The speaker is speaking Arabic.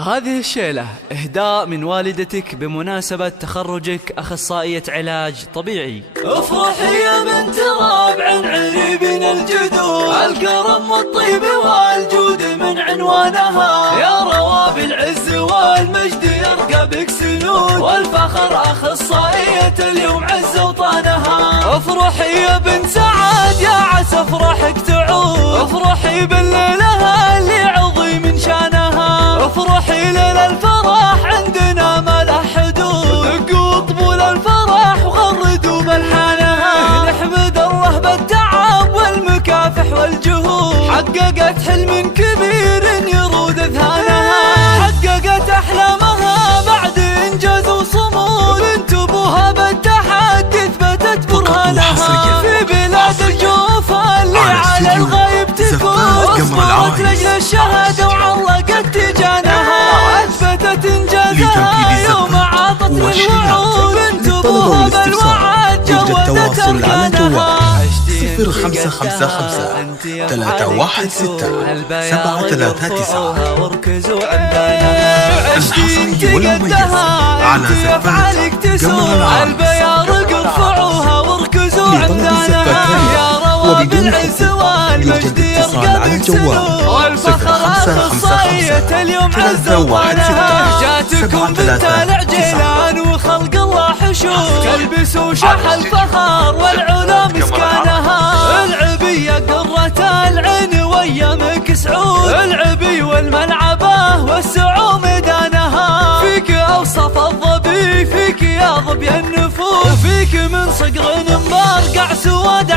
هذه الشيلة إهداء من والدتك بمناسبة تخرجك أخصائية علاج طبيعي. افرحي يا بنت رابع عريبين الجدود، الكرم والطيب والجود من عنوانها، يا رواب العز والمجد يرقى بك سنود، والفخر أخصائية اليوم عز وطانها. افرحي يا بنت سعاد يا عسى افرحك تعود، افرحي بالليلة اللي عظيم من شانها، افرحي ليلة الفرح عندنا ما له حدود، دقوا طبول الفرح وغردوا ملحانها. نحمد الله بالتعب والمكافح والجهود، حققت حلم كبير يرود اذهانها، حققت احلامها بعد انجاز وصمود، بنت ابوها بالتحدي اثبتت برهانها. في بلاد الجوفة اللي على الغايب تفوز، اصبرت لاجل الشهادة وعلقت تجانها، اثبتت انجازها يوم عاطت للوعود، بنت ابوها بالوعد جودت اركانها. 0555 316 739 واركزوا عندنا، الحصري والمميز على زفات قمر العرايس. البيارق ارفعوها واركزوا عندنا، يا رواب العز والمجد يرقى بك سنود، والفخر أخصائية اليوم عز وطانها. جاتكم بنت العجيلان وخلق الله حشود، تلبسوا شح الفخر والعلا مسكانها، العبية قرة العين ويامك سعود، العبي والملعبة والسعو ميدانها. فيك أوصف الظبي فيك يا ظبي النفوس، فيك من صقر مبرقع سواد